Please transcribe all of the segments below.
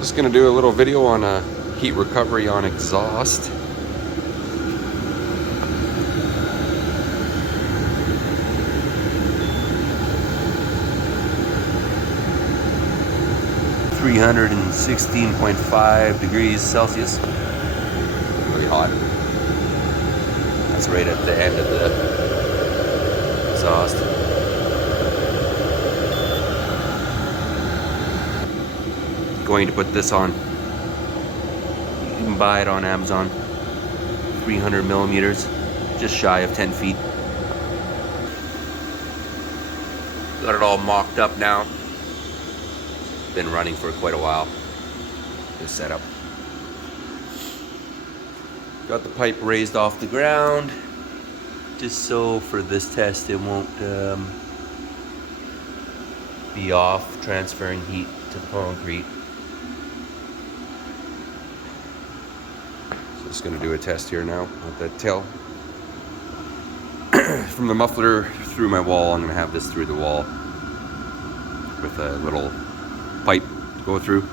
Just gonna do a little video on heat recovery on exhaust. (316.5 degrees Celsius). Really hot. That's right at the end of the exhaust. Going to put this on. You can buy it on Amazon. 300 millimeters, just shy of 10 feet. Got it all mocked up now. Been running for quite a while. This setup. Got the pipe raised off the ground, just so for this test it won't be off transferring heat to the concrete. Just going to do a test here now with the tail. From the muffler through my wall, I'm going to have this through the wall with a little pipe to go through.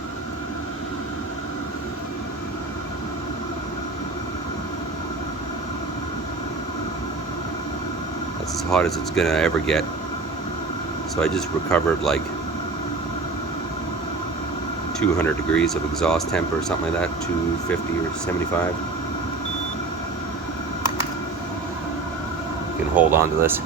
That's as hot as it's going to ever get. So I just recovered like 200 degrees of exhaust temp or something like that, 250 or 75. You can hold on to this.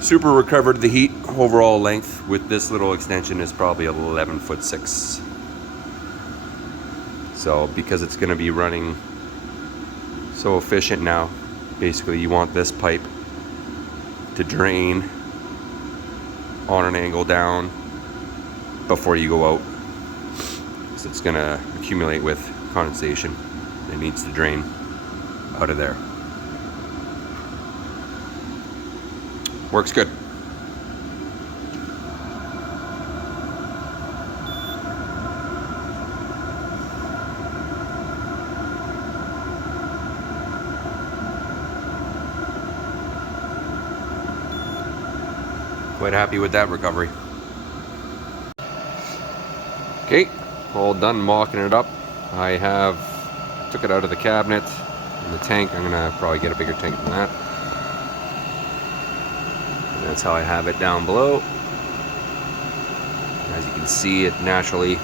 Super recovered the heat. Overall length with this little extension is probably 11'6". So because it's going to be running so efficient now, basically you want this pipe to drain on an angle down before you go out, so it's going to accumulate with condensation. It needs to drain out of there. Works good. Quite happy with that recovery. Okay, all done mocking it up. I took it out of the cabinet in the tank. I'm gonna probably get a bigger tank than that. And that's how I have it down below. As you can see, it naturally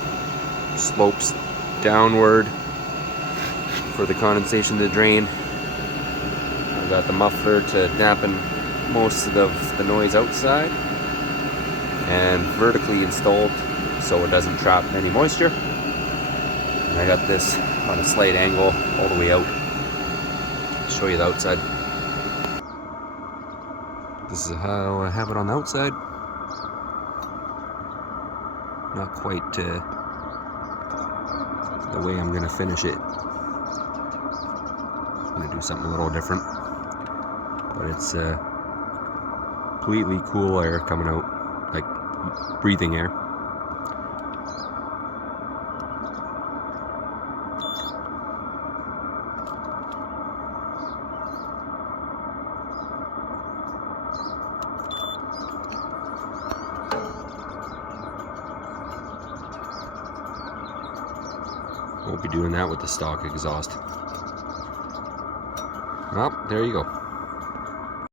slopes downward for the condensation to drain. I've got the muffler to dampen most of the noise outside, and vertically installed so it doesn't trap any moisture. And I got this on a slight angle all the way out. I'll show you the outside. This is how I have it on the outside. Not quite the way I'm gonna finish it. I'm gonna do something a little different, but it's completely cool air coming out, like breathing air. Won't be doing that with the stock exhaust. Well, there you go.